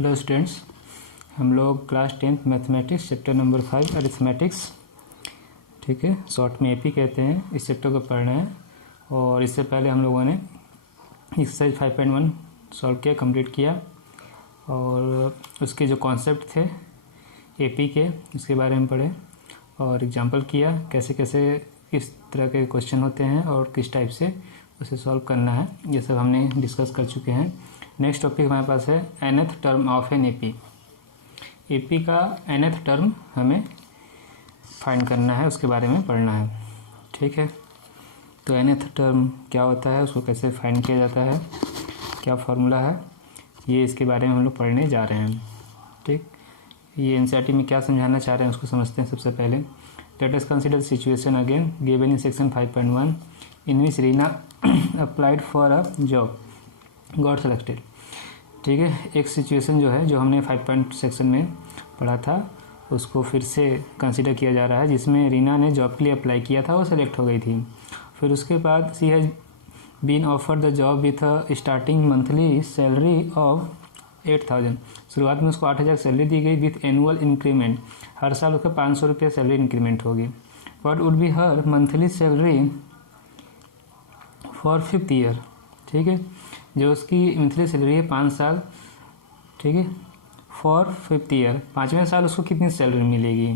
Hello students, हम लोग class 10th mathematics chapter number 5 arithmetics, ठीक है, शॉर्ट में एपी कहते हैं, इस चैप्टर को पढ़ना है। और इससे पहले हम लोगों ने एक्सरसाइज 5.1 सॉल्व किया, कंप्लीट किया, और उसके जो कॉन्सेप्ट थे एपी के उसके बारे में पढ़े और एग्जांपल किया, कैसे कैसे किस तरह के क्वेश्चन होते हैं और किस टाइप से उसे सॉल्व करना है, ये सब हमने डिस्कस कर चुके हैं। नेक्स्ट टॉपिक हमारे पास है nth term of an AP. AP का nth टर्म हमें फाइंड करना है, उसके बारे में पढ़ना है, ठीक है। तो nth टर्म क्या होता है, उसको कैसे फाइंड किया जाता है, क्या फार्मूला है, ये इसके बारे में हम लोग पढ़ने जा रहे हैं, ठीक। ये एनसीईआरटी में क्या समझाना चाह रहे हैं उसको समझते हैं। सबसे पहले let us consider situation again given in section 5.1 in which Reena applied for a job got selected, ठीक है। एक सिचुएशन जो है, जो हमने 5 सेक्शन में पढ़ा था, उसको फिर से कंसीडर किया जा रहा है, जिसमें रीना ने जॉब के लिए अप्लाई किया था, वो सेलेक्ट हो गई थी। फिर उसके बाद she has been offered the job with a starting monthly salary of 8,000। शुरुआत में उसको 8,000 सैलरी दी गई विथ एनुअल इंक्रीमेंट, हर साल उसका 500 रुपये सैलरी इंक्रीमेंट होगी। What would be her monthly salary for 5th year, ठीक है। जो उसकी मंथली सैलरी है 5 साल, ठीक है, फॉर 5th ईयर, 5वें साल उसको कितनी सैलरी मिलेगी,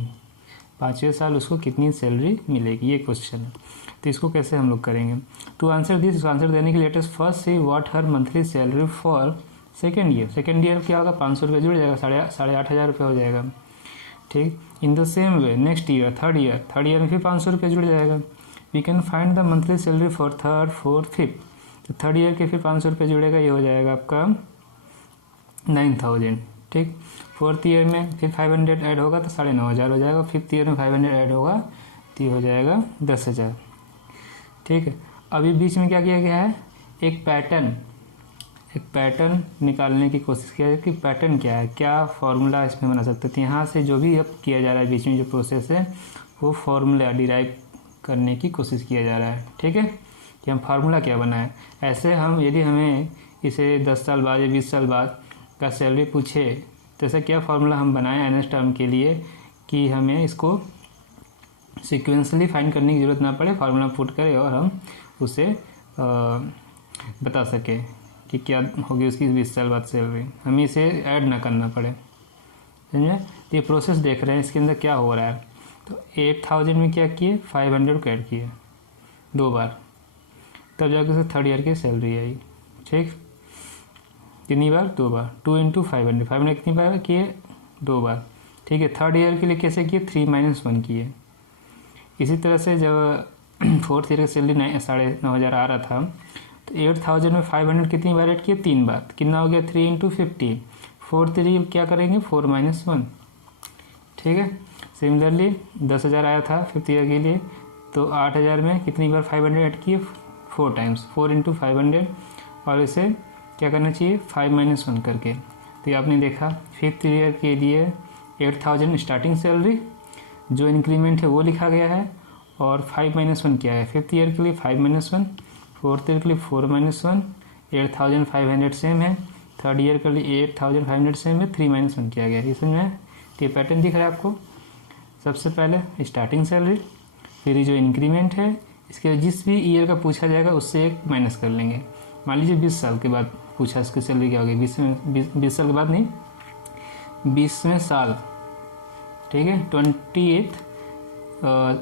5वें साल उसको कितनी सैलरी मिलेगी, ये क्वेश्चन है। तो इसको कैसे हम लोग करेंगे। टू आंसर दिस, इसको आंसर देने के लिए let us first see what her monthly salary for second year. Second year क्या होगा, 500 रुपये जुड़ जाएगा, 8,500 रुपये हो जाएगा, ठीक। In the same way next year, third year में फिर 500 रुपये जुड़ जाएगा। We can find the monthly salary for third, fourth, fifth. तो थर्ड ईयर के फिर 500 रुपये जुड़ेगा, ये हो जाएगा आपका 9,000, ठीक। फोर्थ ईयर में फिर 500 ऐड होगा तो 9,500 हो जाएगा। फिफ्थ ईयर में 500 ऐड होगा तो ये हो जाएगा 10,000, ठीक है। अभी बीच में क्या किया गया है, एक पैटर्न निकालने की कोशिश किया है कि पैटर्न क्या है, क्या फॉर्मूला इसमें बना सकते थे। यहाँ से जो भी अब किया जा रहा है बीच में जो प्रोसेस है, वो फॉर्मूला डिराइव करने की कोशिश किया जा रहा है, ठीक है, कि हम फार्मूला क्या बनाए। ऐसे हम यदि हमें इसे 10 साल बाद या 20 साल बाद का सैलरी पूछे तो ऐसा क्या फार्मूला हम बनाएं nth टर्म के लिए कि हमें इसको सीक्वेंसली फाइंड करने की ज़रूरत ना पड़े, फार्मूला पुट करें और हम उसे बता सकें कि क्या होगी उसकी 20 साल बाद सैलरी, हमें इसे ऐड ना करना पड़े, समझे। ये प्रोसेस देख रहे हैं, इसके अंदर क्या हो रहा है। तो 8,000 में क्या किए, 500 को ऐड किए 2 बार, तब जाकर उसे थर्ड ईयर की सैलरी आई, ठीक। कितनी बार, 2 बार, 2 × 500, 500 कितनी बार किए, 2 बार, ठीक है। थर्ड ईयर के लिए कैसे किए, 3 - 1 किए। इसी तरह से जब फोर्थ ईयर की सैलरी 9,500 आ रहा था, तो 8,000 में 500 कितनी बार ऐड किए, 3 बार, कितना हो गया, 3 × 50। फोर्थ ईयर क्या करेंगे, 4 - 1, ठीक है। सिमिलरली 10,000 आया था फिफ्थ ईयर के लिए, तो 8,000 में कितनी बार 500 ऐड किए, 4 टाइम्स, 4 × 500, और इसे क्या करना चाहिए, 5 - 1 करके। तो ये आपने देखा, फिफ्थ ईयर के लिए 8,000 स्टार्टिंग सैलरी, जो इंक्रीमेंट है वो लिखा गया है, और 5 - 1 क्या है, फिफ्थ ईयर के लिए 5 - 1, फोर्थ ईयर के लिए 4 - 1, 8,500 सेम है, थर्ड ईयर के लिए 8,500 सेम है, 3 - 1 किया गया है। इसमें ये पैटर्न दिख रहा है आपको। सबसे पहले स्टार्टिंग सैलरी, फिर जो इंक्रीमेंट है, इसके जिस भी ईयर का पूछा जाएगा उससे एक माइनस कर लेंगे। मान लीजिए 20 साल के बाद पूछा, इसकी सैलरी क्या होगी, 20 साल के बाद नहीं, 20वें साल, ठीक है, 28th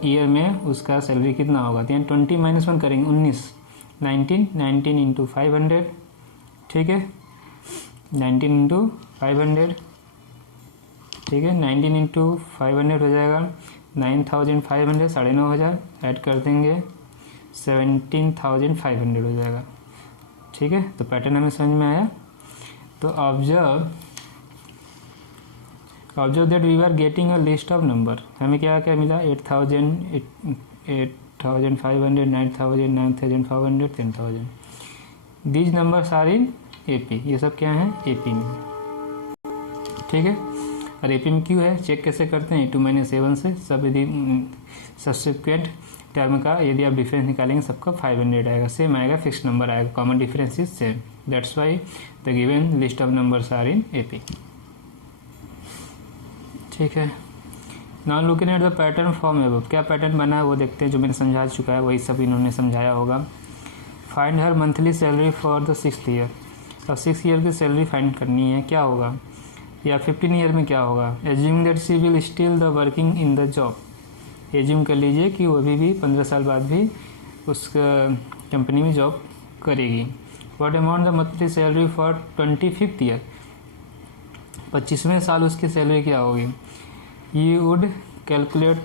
ईयर में उसका सैलरी कितना होगा, तो यहाँ 20 - 1 करेंगे, 19 × 500, ठीक है, 19 × 500, ठीक है, 19 × 500 हो जाएगा 9,500, 9,500 ऐड कर देंगे 17,500 हो जाएगा, ठीक है। तो पैटर्न हमें समझ में आया। तो observe that we are getting a list of number, हमें क्या क्या मिला, 8,000, 8,500, 9,000, 9,500, 10,000। These numbers are in AP, ये सब क्या है, एपी में, ठीक है। और एपी में क्यों है, चेक कैसे करते हैं, 2 - 7 से सब, यदि सब्सिक्वेंट टर्म का यदि आप डिफरेंस निकालेंगे सबका 500 आएगा, सेम आएगा, फिक्स नंबर आएगा, common difference is same, that's why the given list of numbers are in AP, ठीक है। Now looking at the pattern form above, क्या पैटर्न बना है वो देखते हैं, जो मैंने समझा चुका है वही सब इन्होंने समझाया होगा। Find her monthly salary for the 6th year, अब 6 ईयर की सैलरी फाइंड करनी है, क्या होगा, या 15 ईयर में क्या होगा। Assume that she will still the working in the job, assume कर लीजिए कि वो अभी भी 15 साल बाद भी उस कंपनी में जॉब करेगी। What amount the monthly salary for 25th year, 25वें साल उसकी सैलरी क्या होगी। You would calculate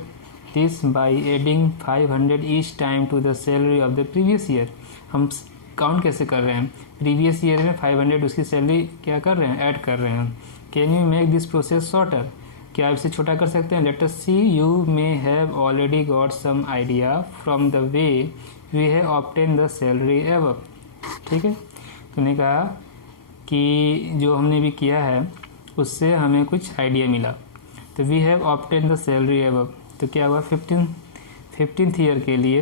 this by adding 500 each time to the salary of the previous year। हम काउंट कैसे कर रहे हैं, प्रीवियस ईयर में 500 उसकी सैलरी क्या कर रहे हैं, ऐड कर रहे हैं। Can you make this process shorter, क्या इसे छोटा कर सकते हैं। Let us see, you may have already got some idea from the way we have obtain the salary above. ठीक है, तुमने कहा कि जो हमने भी किया है उससे हमें कुछ आइडिया मिला, तो we have obtain the salary above, तो क्या हुआ 15th ईयर के लिए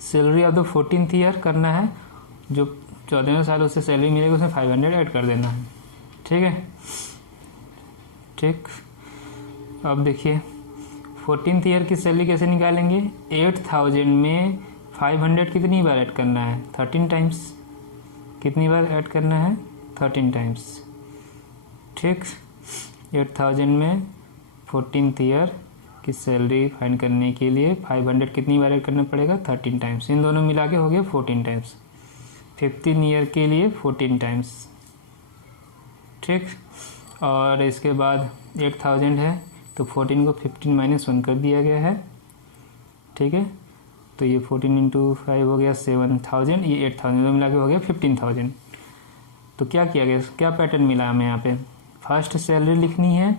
salary of the 14th year करना है, जो 14वें साल उससे सैलरी मिलेगी उसमें 500 ऐड कर देना है। ठीक है, ठीक। अब देखिए 14th ईयर की सैलरी कैसे निकालेंगे, 8000 में 500 कितनी बार ऐड करना है, 13 टाइम्स, कितनी बार ऐड करना है, 13 टाइम्स। ठीक, 8000 में 14th ईयर की सैलरी फाइंड करने के लिए 500 कितनी बार ऐड करना पड़ेगा, 13 टाइम्स, इन दोनों मिला के हो गया 14 टाइम्स। 15 ईयर के लिए 14 टाइम्स। ठीक, और इसके बाद 8000 है तो 14 को 15 - 1 कर दिया गया है। ठीक है, तो ये 14 × 5 हो गया 7000, ये 8000 दोनों मिला के हो गया 15000। तो क्या किया गया, क्या पैटर्न मिला हमें यहाँ पे, फर्स्ट सैलरी लिखनी है,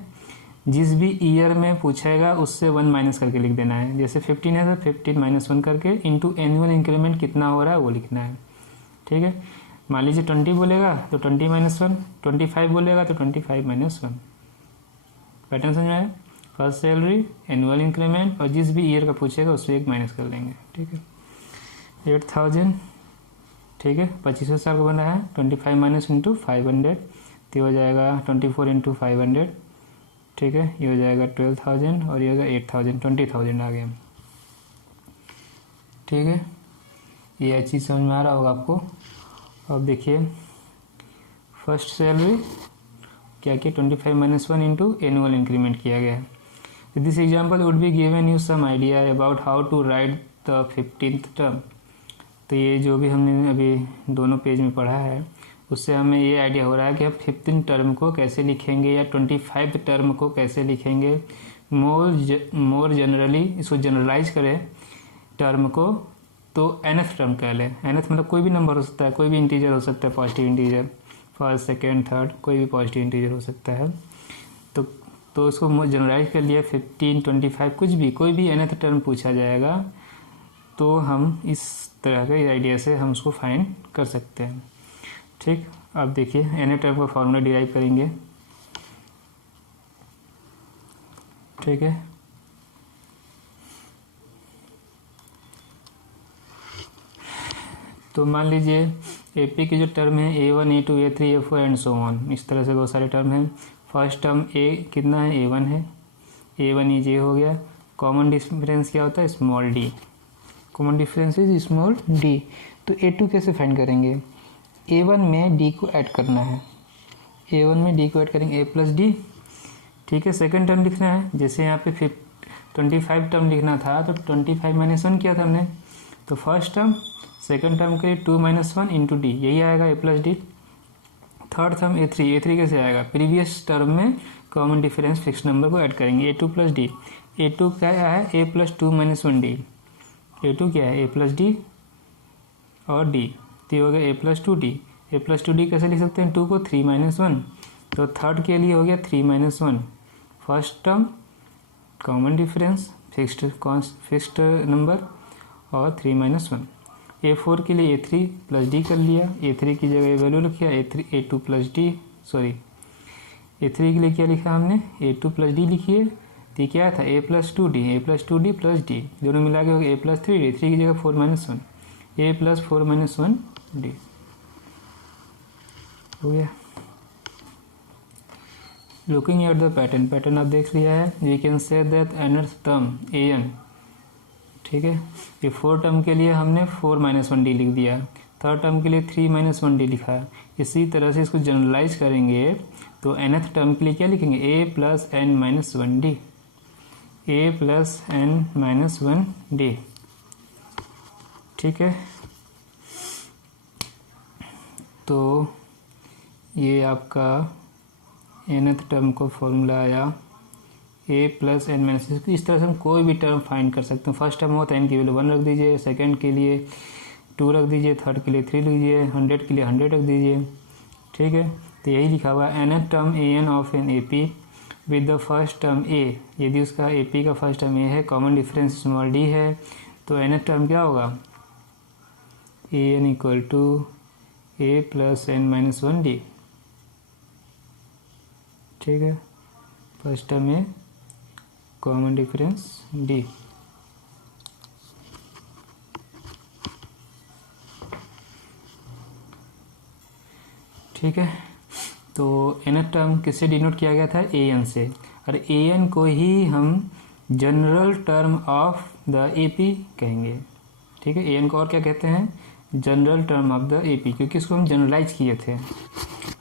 जिस भी ईयर में पूछेगा उससे 1 माइनस करके लिख देना है। जैसे 15 है तो 15 - 1 करके इंटू एनुअल इंक्रीमेंट कितना हो रहा है वो लिखना है। ठीक है, मान लीजिए 20 बोलेगा तो 20 - 1, 25 बोलेगा तो 25 - 1। पैटर्न समझ में आया, फर्स्ट सैलरी, एनुअल इंक्रीमेंट, और जिस भी ईयर का पूछेगा उससे 1 माइनस कर लेंगे। ठीक है, 8000, ठीक है, 25वें साल का बना है, 25 - इंटू 500, तो हो जाएगा 24 × 500। ठीक है, ये हो जाएगा 12000 और ये होगा 8000, 20000 आ गया। ठीक है, ये चीज़ समझ में आ रहा होगा आपको। अब देखिए फर्स्ट सैलरी क्या किया, 25 - 1 इंटू एनुअल इंक्रीमेंट किया गया है। This example would be given you some idea about how to write the 15th term. तो ये जो भी हमने अभी दोनों पेज में पढ़ा है उससे हमें ये आइडिया हो रहा है कि हम 15 टर्म को कैसे लिखेंगे या 25 टर्म को कैसे लिखेंगे। मोर जनरली इसको जनरलाइज करें टर्म को तो nth टर्म कह लें। nth मतलब कोई भी नंबर हो सकता है, कोई भी इंटीजर हो सकता है, positive integer, first, second, third, कोई भी पॉजिटिव इंटीजर हो सकता है। तो इसको जनरलाइज कर लिया, 15, 25 कुछ भी, कोई भी nth टर्म पूछा जाएगा तो हम इस तरह के आइडिया से हम उसको फाइंड कर सकते हैं। ठीक, अब देखिए nth टर्म का फॉर्मूला डिराइव करेंगे। ठीक है, तो मान लीजिए एपी की जो टर्म है A1, A2, A3, A4 and so on, इस तरह से बहुत सारे टर्म हैं। फर्स्ट टर्म A कितना है, A1 है, A1 इज A हो गया। कॉमन डिफरेंस क्या होता है, small d, common difference is small d। तो A2 कैसे फाइंड करेंगे, A1 में d को ऐड करना है, A1 में d को ऐड करेंगे, A + d। ठीक है, सेकंड टर्म लिखना है, जैसे यहाँ पे 25 टर्म लिखना था तो 25 - 1 किया था हमने, तो फर्स्ट टर्म, सेकंड टर्म के लिए 2 - 1 इंटू डी, यही आएगा A + d। Third term A3 कैसे आएगा, प्रीवियस टर्म में कॉमन डिफरेंस फिक्स नंबर को ऐड करेंगे, A2 + d। A2 क्या है, A + 2 - 1d, A2 क्या है, A + d और d, तो ये हो गया A + 2d। A + 2d कैसे लिख सकते हैं, 2 को 3 - 1, तो थर्ड के लिए हो गया 3 - 1। First term common difference fixed number और 3 - 1। A4 के लिए A3 + d कर लिया, A3 की जगह वैल्यू लिखा A2 + d, सॉरी A3 के लिए क्या लिखा हमने, A2 + d लिखिए, तो क्या था A + 2d, A + 2d + d, दोनों मिला के हो गया A + 3d, 3 की जगह 4 - 1, A + 4 - 1d हो गया। लुकिंग एट द पैटर्न आप देख लिया है। We can say that nth term an, ठीक है। ये 4 टर्म के लिए हमने 4 - 1d लिख दिया, थर्ड टर्म के लिए 3 - 1d लिखा है। इसी तरह से इसको जनरलाइज करेंगे तो nth टर्म के लिए क्या लिखेंगे, a + n - 1d, a + n - 1d, ठीक है। तो ये आपका nth टर्म को फॉर्मूला आया a + n - इस तरह से हम कोई भी टर्म फाइंड कर सकते हैं। फर्स्ट टर्म हो तो n की वैल्यू 1 रख दीजिए, सेकंड के लिए 2 रख दीजिए, थर्ड के लिए 3 लीजिए, 100 के लिए 100 रख दीजिए, ठीक है। तो यही लिखा हुआ है nth टर्म an ऑफ एन AP with the first term a, यदि उसका AP का फर्स्ट टर्म a है, कॉमन डिफरेंस स्मॉल d है, तो nth टर्म क्या होगा, an = a + n - 1d, ठीक है। फर्स्ट टर्म है कॉमन डिफरेंस d, ठीक है। तो nth टर्म किससे डिनोट किया गया था, an से, और an को ही हम general term of the AP कहेंगे, ठीक है। an को और क्या कहते हैं, general term of the AP, क्योंकि इसको हम जनरलाइज किए थे।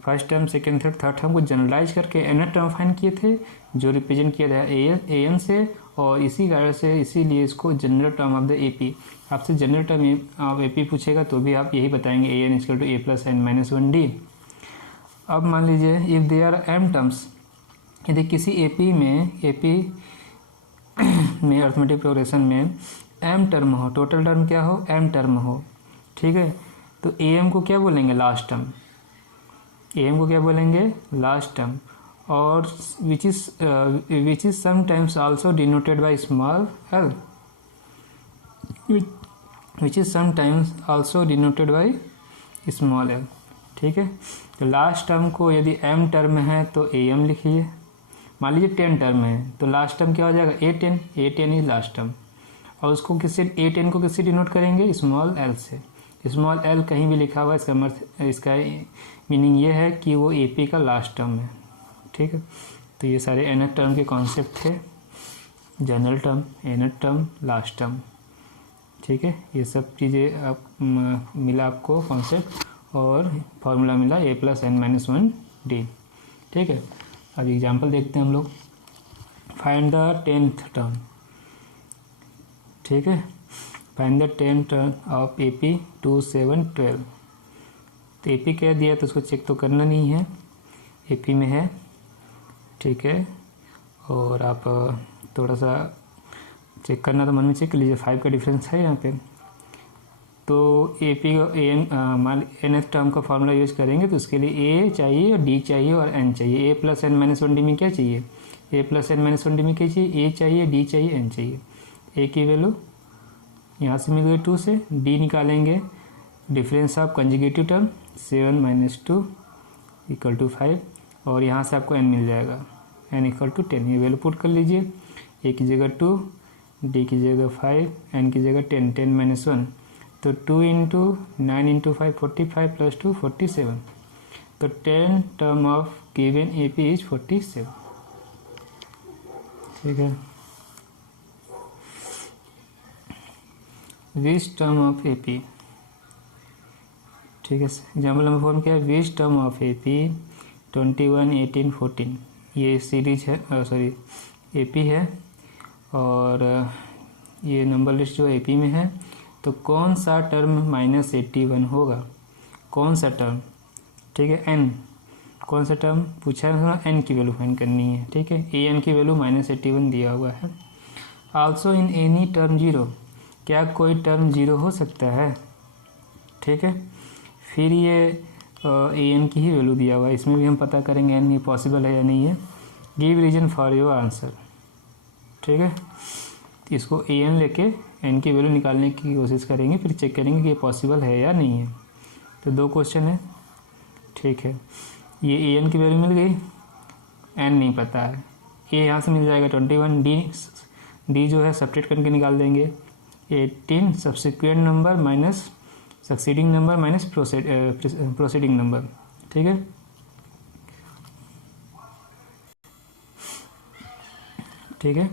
First term, second, third term को जनरलाइज करके nth टर्म फाइंड किए थे, जो रिप्रेजेंट किया था an से, और इसी कारण से इसीलिए इसको general term of the AP। आपसे जनरल टर्म ऑफ AP पूछेगा तो भी आप यही बताएंगे, an = a + n - 1d। अब मान लीजिए if they are m terms, यदि किसी AP में अर्थमेटिक प्रोग्रेशन में m टर्म हो, टोटल टर्म क्या हो, m टर्म हो, ठीक है। तो am को क्या बोलेंगे, लास्ट टर्म, am को क्या बोलेंगे, लास्ट टर्म, और which is sometimes also denoted by small l, which is sometimes also denoted by small l, ठीक है। तो लास्ट टर्म को यदि m टर्म है तो am लिखिए। मान लीजिए 10 टर्म है तो लास्ट टर्म क्या हो जाएगा, a10 इज लास्ट टर्म, और उसको किससे, a10 को किससे डिनोट करेंगे, स्मॉल l से। स्मॉल l कहीं भी लिखा हुआ है, इसका मीनिंग ये है कि वो AP का लास्ट टर्म है, ठीक है। तो ये सारे nth टर्म के कॉन्सेप्ट थे, general term, nth term, last term, ठीक है। ये सब चीज़ें आप मिला आपको कॉन्सेप्ट, और फार्मूला मिला a + n - 1d, ठीक है। अब एग्जांपल देखते हैं हम लोग। फाइंड द 10th टर्म, ठीक है। Find the 10th term of AP 2, 7, 12। तो AP क्या दिया तो उसको चेक तो करना नहीं है, AP में है, ठीक है। और आप थोड़ा सा चेक करना तो मन में चेक कर लीजिए, 5 का डिफरेंस है यहाँ पे। तो AP का मान nth टर्म का फार्मूला यूज करेंगे तो उसके लिए A चाहिए, और D चाहिए, और n चाहिए। a + n - 1d में क्या चाहिए, a + n - 1d में क्या चाहिए, A चाहिए, D चाहिए, n चाहिए। A की वैल्यू यहाँ से मिल गई 2 से, D निकालेंगे, डिफरेंस ऑफ कंजुगेटिव टर्म 7 - 2 = 5, और यहाँ से आपको n मिल जाएगा, n = 10। ये वैल्यू पुट कर लीजिए, A की जगह 2, D की जगह 5, n की जगह 10, 10 - 1, तो 2 × 9 × 5 45 + 2 47। तो 10 term of given AP is 47, ठीक है। विच टर्म ऑफ AP, ठीक है। एग्जाम्पल नंबर 4 में क्या है, विच टर्म ऑफ AP 21, 18, 14, ये सीरीज है, सॉरी AP है, और ये नंबर लिस्ट जो AP में है। तो कौन सा टर्म -81 होगा, कौन सा टर्म, ठीक है। n, कौन सा टर्म पूछा है, n की वैल्यू फाइंड करनी है, ठीक है। an की वैल्यू -81 दिया हुआ है। आल्सो इन एनी टर्म 0, क्या कोई टर्म 0 हो सकता है, ठीक है। फिर ये an की ही वैल्यू दिया हुआ है, इसमें भी हम पता करेंगे n ये पॉसिबल है या नहीं है। Give reason for your answer, ठीक है। इसको an लेके n की वैल्यू निकालने की कोशिश करेंगे, फिर चेक करेंगे कि ये पॉसिबल है या नहीं है। तो 2 क्वेश्चन है, ठीक है। ये an की वैल्यू मिल गई, n नहीं पता है, a यहाँ से मिल जाएगा 21, d जो है सब्ट्रैक्ट करके निकाल देंगे, 18 subsequent number minus succeeding number minus proceeding number, ठीक है। ठीक है।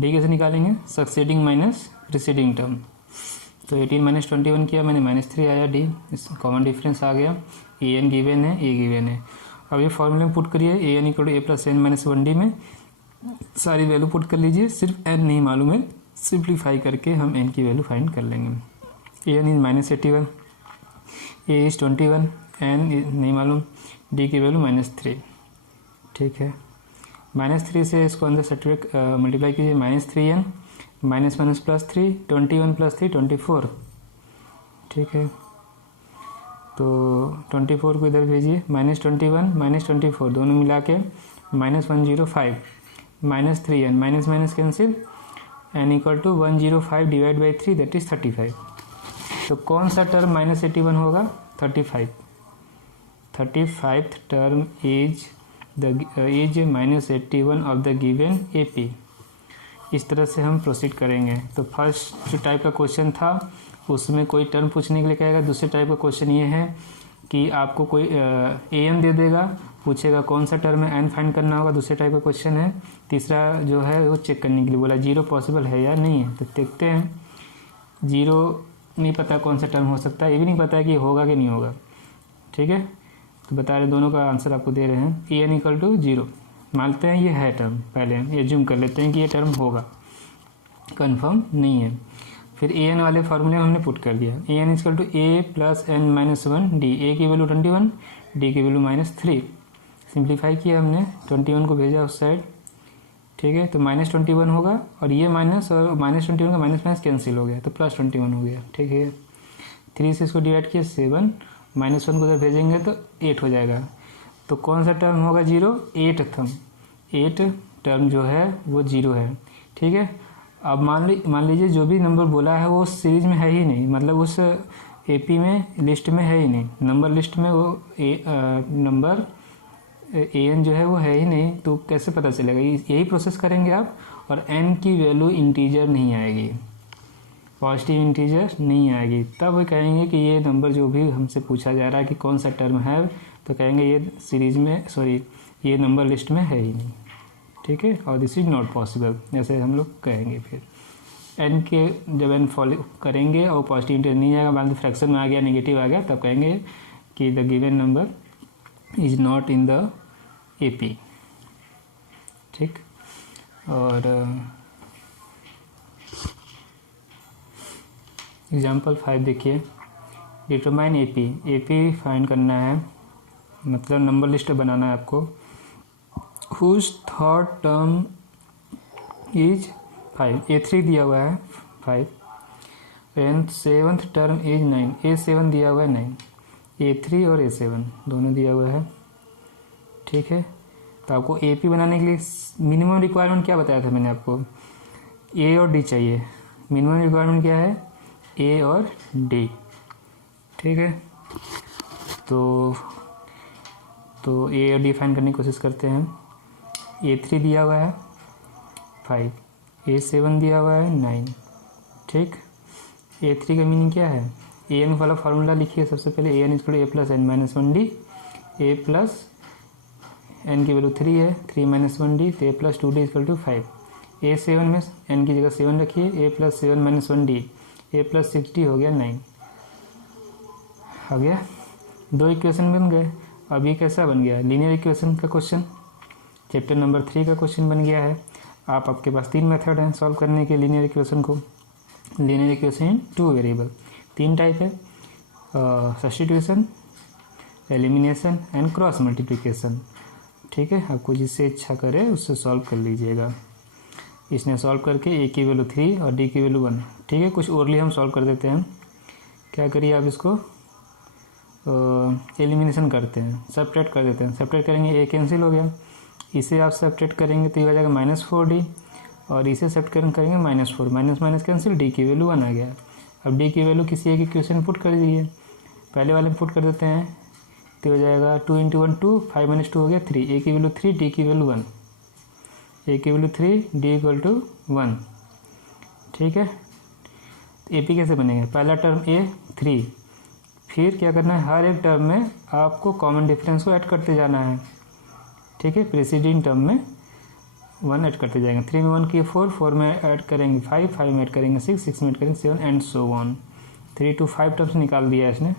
डी कैसे निकालेंगे, सक्सेडिंग माइनस प्रीसीडिंग टर्म। तो 18 माइनस 21 किया मैंने, -3 आया डी, इस कॉमन डिफरेंस आ गया। ए एन गिवन है, ए गिवन है। अब ये फॉर्मूले में पुट करिए, a n equal to a plus n minus 1 d में सारी वैल्यू पुट कर लीजिए, सिर्फ एन नहीं मालूम है, सिंप्लीफाई करके हम एन की वैल्यू फाइंड कर लेंगे। A n is -81, a is 21, n नहीं मालूम, डी की वैल्यू -3, ठीक है। -3 से इसको अंदर सब्ट्रैक्ट मल्टीप्लाई कीजिए, -3n माइनस माइनस +3, 21 + 3 24, ठीक है। तो 24 को इधर भेजिए, -21 -24 दोनों मिला के -105, -3n minus minus cancel, n equal to 105 divide by 3 that is 35। तो कौन सा टर्म -81 होगा, 35 term is -81 of the given AP। इस तरह से हम प्रोसीड करेंगे। तो फर्स्ट जो टाइप का क्वेश्चन था उसमें कोई टर्म पूछने के लिए कहेगा, दूसरे टाइप का क्वेश्चन ये है कि आपको कोई an दे देगा, पूछेगा कौन सा टर्म है, n फाइंड करना होगा, दूसरे टाइप का क्वेश्चन है। तीसरा जो है वो चेक करने के लिए बोला 0 पॉसिबल है या नहीं है। तो देखते हैं, 0 नहीं पता कौन सा टर्म हो सकता है, ये भी नहीं पता है कि होगा कि नहीं होगा, ठीक है। तो बता रहे, दोनों का आंसर आपको दे रहे हैं। ए एन इक्वल टू 0 मानते हैं ये है टर्म, पहले हम एज्यूम कर लेते हैं कि ये टर्म होगा, कंफर्म नहीं है। फिर ए एन वाले फार्मूले में हमने पुट कर दिया, a n equal to a plus n minus 1 d, a की वैल्यू 21, डी की वैल्यू -3, सिंप्लीफाई किया हमने, 21 को भेजा उस साइड, ठीक है। तो -21 होगा और ये माइनस और -21 का माइनस माइनस कैंसिल हो गया, तो +21 हो गया, ठीक है। 3 से इसको डिवाइड किया 7, -1 को उधर भेजेंगे तो 8 हो जाएगा। तो कौन सा टर्म होगा 0, 8 टर्म जो है वो 0 है, ठीक है। अब मान लीजिए जो भी नंबर बोला है वो सीरीज में है ही नहीं, मतलब उस AP में लिस्ट में है ही नहीं, नंबर लिस्ट में वो नंबर an जो है वो है ही नहीं, तो कैसे पता चलेगा। यही प्रोसेस करेंगे आप, और n की वैल्यू इंटीजर नहीं आएगी, पॉजिटिव इंटीजर नहीं आएगी, तब वो कहेंगे कि ये नंबर जो भी हमसे पूछा जा रहा है कि कौन सा टर्म है, तो कहेंगे ये सीरीज में ये नंबर लिस्ट में है ही नहीं, ठीक है। और दिस इज नॉट पॉसिबल, ऐसे हम लोग कहेंगे। फिर n के जब n फॉलो करेंगे और पॉजिटिव इंटीजर नहीं आएगा, मान लो फ्रैक्शन में आ गया, नेगेटिव आ गया, तब कहेंगे कि the given number is not in the AP, ठीक। और एग्जाम्पल 5 देखिए, डिटरमाइन AP फाइंड करना है, मतलब नंबर लिस्ट बनाना है आपको। Whose third term is 5, A3 दिया हुआ है 5, and 7th term is 9, A7 दिया हुआ है 9, A3 और A7 दोनों दिया हुआ है, ठीक है। तो आपको AP बनाने के लिए मिनिमम रिक्वायरमेंट क्या बताया था मैंने आपको, A और D चाहिए। मिनिमम रिक्वायरमेंट क्या है, A और D, ठीक है। तो A और D फाइंड करने की कोशिश करते हैं। A3 दिया हुआ है 5, A7 दिया हुआ है 9, ठीक। A3 का मीनिंग क्या है, an वाला फार्मूला लिखिए सबसे पहले, an equal to a plus n minus 1d, a plus n की वैल्यू 3 है, 3 माइनस 1d, तो a plus 2d equal to 5। A7 में n की जगह 7 रखिए, a plus 7 minus 1d, a plus 6d हो गया 9, आ गया। 2 इक्वेशन बन गए। अब ये कैसा बन गया, लीनियर इक्वेशन का क्वेश्चन, चैप्टर नंबर 3 का क्वेश्चन बन गया है। आपके पास 3 मेथड हैं सॉल्व करने के लीनियर इक्वेशन को। Linear equation in 2 variable, 3 type है, substitution, elimination and cross multiplication, ठीक है। आपको जिससे इच्छा करे उससे सॉल्व कर लीजिएगा। इसने सॉल्व करके a की वैल्यू 3 और d की वैल्यू 1, ठीक है। कुछ ओरली हम सॉल्व कर देते हैं। क्या करिए आप इसको एलिमिनेशन करते हैं, सब्ट्रैक्ट कर देते हैं। सब्ट्रैक्ट करेंगे a कैंसिल हो गया, इसे आप सब्ट्रैक्ट करेंगे तो ये हो जाएगा -4d, और इसे सब्ट्रैक्ट करेंगे -4, माइनस माइनस कैंसिल, d की वैल्यू 1 आ गया। अब d की वैल्यू किसी एक इक्वेशन पुट कर दीजिए, पहले वाले में पुट कर देते हैं, तो हो जाएगा 2 × 1 2, 5 - 2 हो गया 3, a की वैल्यू 3, d की वैल्यू 1, a की वैल्यू 3, d इक्वल टू 1, ठीक है। तो AP कैसे बनेगा, पहला टर्म a 3, फिर क्या करना है, हर एक टर्म में आपको कॉमन डिफरेंस को ऐड करते जाना है, ठीक है। प्रीसीडिंग टर्म में 1 ऐड करते जाएंगे। 3 में 1 किए 4, 4 में ऐड करेंगे 5, 5 में ऐड करेंगे 6, 6 में ऐड करेंगे 7 and so on. 3 to 5 terms निकाल दिया इसने,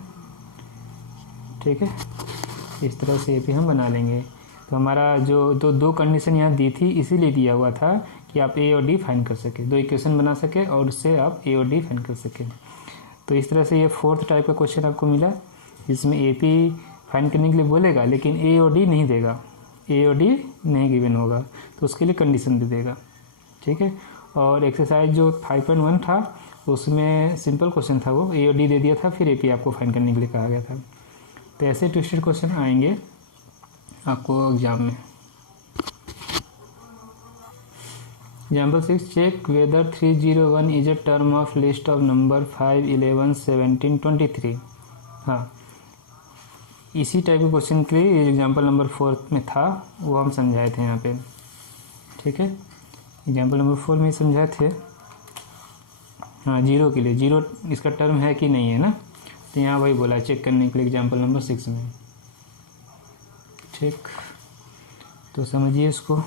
ठीक है। इस तरह से AP हम बना लेंगे। तो हमारा जो दो कंडीशन यहाँ दी थी, इसीलिए दिया हुआ था कि आप A और D फाइंड कर सके, 2 इक्वेशन बना सके और उससे आप A और D फाइंड कर सके। तो इस तरह से ये 4th टाइप का क्वेश्चन आपको मिला, जिसमें AP फाइंड करने के लिए बोलेगा लेकिन A और D नहीं देगा, A और D नहीं गिवन होगा, तो उसके लिए कंडीशन दे देगा, ठीक है। और एक्सरसाइज जो 5.1 था उसमें सिंपल क्वेश्चन था, वो A और D दे दिया था, फिर AP आपको फाइंड करने के लिए कहा गया था। तो ऐसे ट्विस्टेड क्वेश्चन आएंगे आपको एग्जाम में। Example 6, check whether 301 is a term of list of number 5, 11, 17, 23। हाँ, इसी टाइप के क्वेश्चन के लिए एग्जाम्पल नंबर 4 में था, वो हम समझाए थे यहाँ पे, ठीक है। एग्जाम्पल नंबर 4 में समझाए थे। हाँ, 0 के लिए, 0 इसका टर्म है कि नहीं है ना, तो यहाँ वही बोला चेक करने के लिए एग्जाम्पल नंबर 6 में, ठीक। तो समझिए इसको।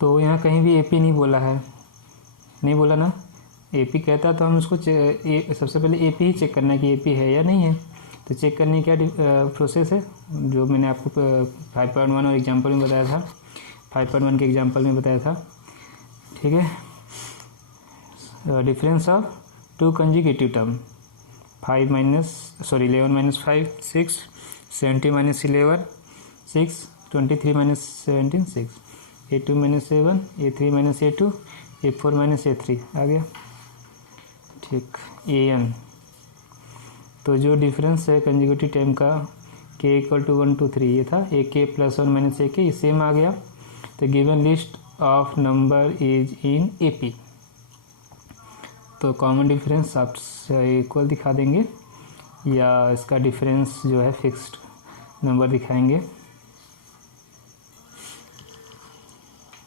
तो यहाँ कहीं भी AP नहीं बोला है, नहीं बोला ना। AP कहता तो हम उसको सबसे पहले AP ही चेक करना है कि AP है या नहीं है। तो चेक करने की क्या प्रोसेस है, जो मैंने आपको 5.1 और एग्जाम्पल में बताया था, 5.1 के एग्जाम्पल में बताया था, ठीक है। Difference of 2 conjugative term, 11 - 5 6, 70 - 11 6, 23 - 17 6, A2 - 7, A3 - A2, A4 - A3 आ गया, ठीक। AN, तो जो डिफरेंस है कंजुगेटिव टर्म का K = 1 2 3 ये था, AK + 1 - AK ये सेम आ गया। तो given list of number is in AP, तो कॉमन डिफरेंस आप इक्वल दिखा देंगे या इसका डिफरेंस जो है फिक्स्ड नंबर दिखाएंगे,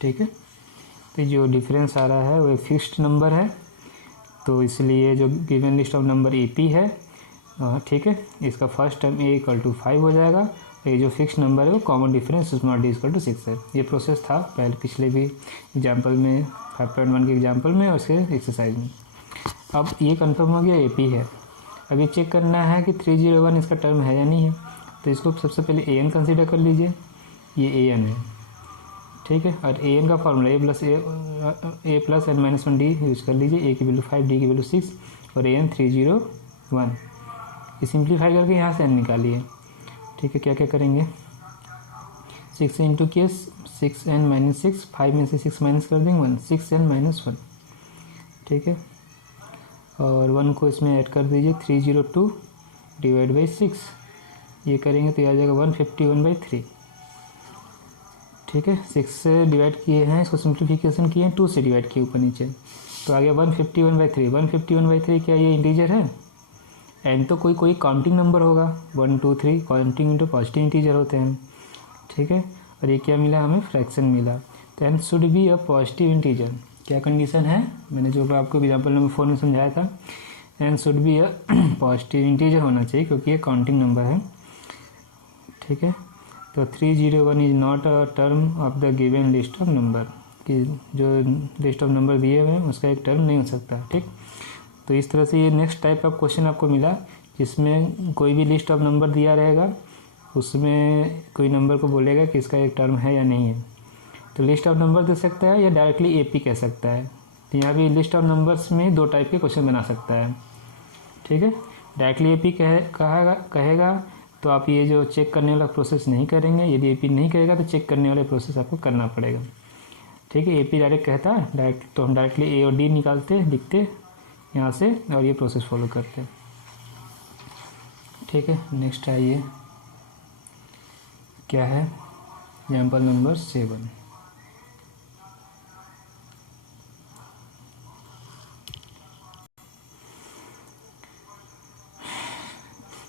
ठीक है। तो जो डिफरेंस आ रहा है वो फिक्स्ड नंबर है, तो इसलिए जो given list of number AP है, ठीक है। इसका फर्स्ट टर्म A = 5 हो जाएगा। ये जो फिक्स्ड नंबर है वो कॉमन डिफरेंस उसमें D = 6 है। ये प्रोसेस था पहले पिछले भी एग्जाम्पल में, 5.1 के एग्जाम्पल में और उसके एक्सरसाइज में। अब ये कंफर्म हो गया AP है। अब ये चेक करना है कि 301 इसका टर्म है या नहीं है। तो इसको सबसे पहले AN कंसीडर कर लीजिए, ये AN है, ठीक है। और AN का formula A + n - 1 D use कर लीजिए। A की वैल्यू 5, D की वैल्यू 6 और AN 301। ये सिंप्लीफाई करके यहाँ से n निकालिए, ठीक है। क्या क्या करेंगे, 6 इंटू किए 6n - 6, 5 में से 6 माइनस कर देंगे 1, 6n - 1, ठीक है। और 1 को इसमें ऐड कर दीजिए, 302 / 6, ये करेंगे तो आ जाएगा 151/3, ठीक है। 6 से डिवाइड किए हैं, इसको सिंप्लीफिकेशन किए हैं, 2 से डिवाइड किए ऊपर नीचे, तो आ गया 151/3। 151/3 क्या ये इंटीजर है? n तो कोई काउंटिंग नंबर होगा, 1 2 3 काउंटिंग इंटू पॉजिटिव इंटीजर होते हैं, ठीक है। और ये क्या मिला हमें, फ्रैक्शन मिला। तो n should be a positive integer. क्या कंडीशन है, मैंने जो आपको एग्जाम्पल नंबर 4 में समझाया था, n should be a positive integer होना चाहिए क्योंकि ये काउंटिंग नंबर है, ठीक है। तो 301 is not a term of the given list of number, कि जो लिस्ट ऑफ नंबर दिए हुए हैं उसका एक टर्म नहीं हो सकता, ठीक। तो इस तरह से ये नेक्स्ट टाइप का क्वेश्चन आपको मिला, जिसमें कोई भी लिस्ट ऑफ नंबर दिया रहेगा, उसमें कोई नंबर को बोलेगा कि इसका एक टर्म है या नहीं है। तो लिस्ट ऑफ नंबर दे सकता है या डायरेक्टली AP कह सकता है। तो यहाँ भी लिस्ट ऑफ नंबर्स में 2 टाइप के क्वेश्चन बना सकता है, ठीक है। डायरेक्टली AP कहेगा तो आप ये जो चेक करने वाला प्रोसेस नहीं करेंगे। यदि AP नहीं कहेगा तो चेक करने वाले प्रोसेस आपको करना पड़ेगा, ठीक है। AP डायरेक्ट कहता है डायरेक्ट, तो हम डायरेक्टली A और D निकालते लिखते यहाँ से और ये प्रोसेस फॉलो करते हैं, ठीक है। नेक्स्ट आइए, क्या है, example number 7।